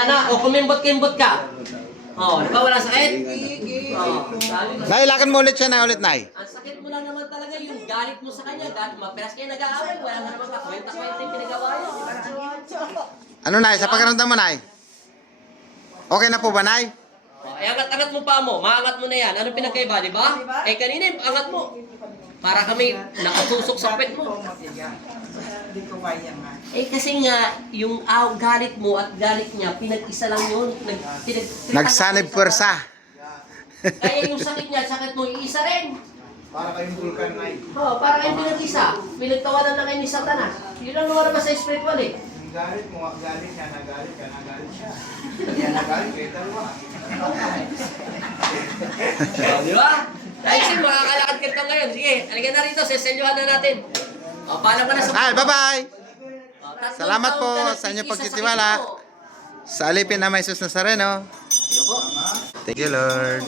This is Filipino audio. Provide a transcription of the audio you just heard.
Ana, o kumimbot-kimbot ka. Oh, di ba walang sakit? Oh, Nay, lakan mo ulit siya na ulit, Nay. ang sakit mo lang naman talaga yung galit mo sa kanya. Galit mo, peras kayo nag-aaway. Wala nga naman kakwenta-kwenta yung pinagawa yan. Ano, Nay? Sa pakiramdam mo, Nay? Okay na po ba, Nay? Oh, angat-angat mo pa mo. Maangat mo na yan. Anong pinagkaiba, di ba? Eh, kanina, angat mo. Para kami nakatusok sa pet mo. Hindi ko kaya nga. Eh kasi nga, yung galit mo at galit niya, pinag-isa lang yun. Nagsanib pwersa. Kaya yung sakit niya, sakit mo, iisa rin. Para kayong vulkan na Oh, para kayong pinag-isa. Pinagtawanan na kayo ni Satanas. Yun lang naman naman sa spiritual eh. Yung galit mo, galit siya, nagalit ka, nagalit siya. Kaya nagalit kayo dalawa. Oh, di ba? Dahil sin, makakalakad ka ngayon. Sige, halika na rito, seselyuhan na natin. O, paalam ka na sa... Ay, bye-bye. O, tatlong Salamat taon po ka sa inyong nagtitiis pagtitiwala. sakit mo. Sa alipin na may Jesus Nazareno. Ayun po. Thank you, Lord.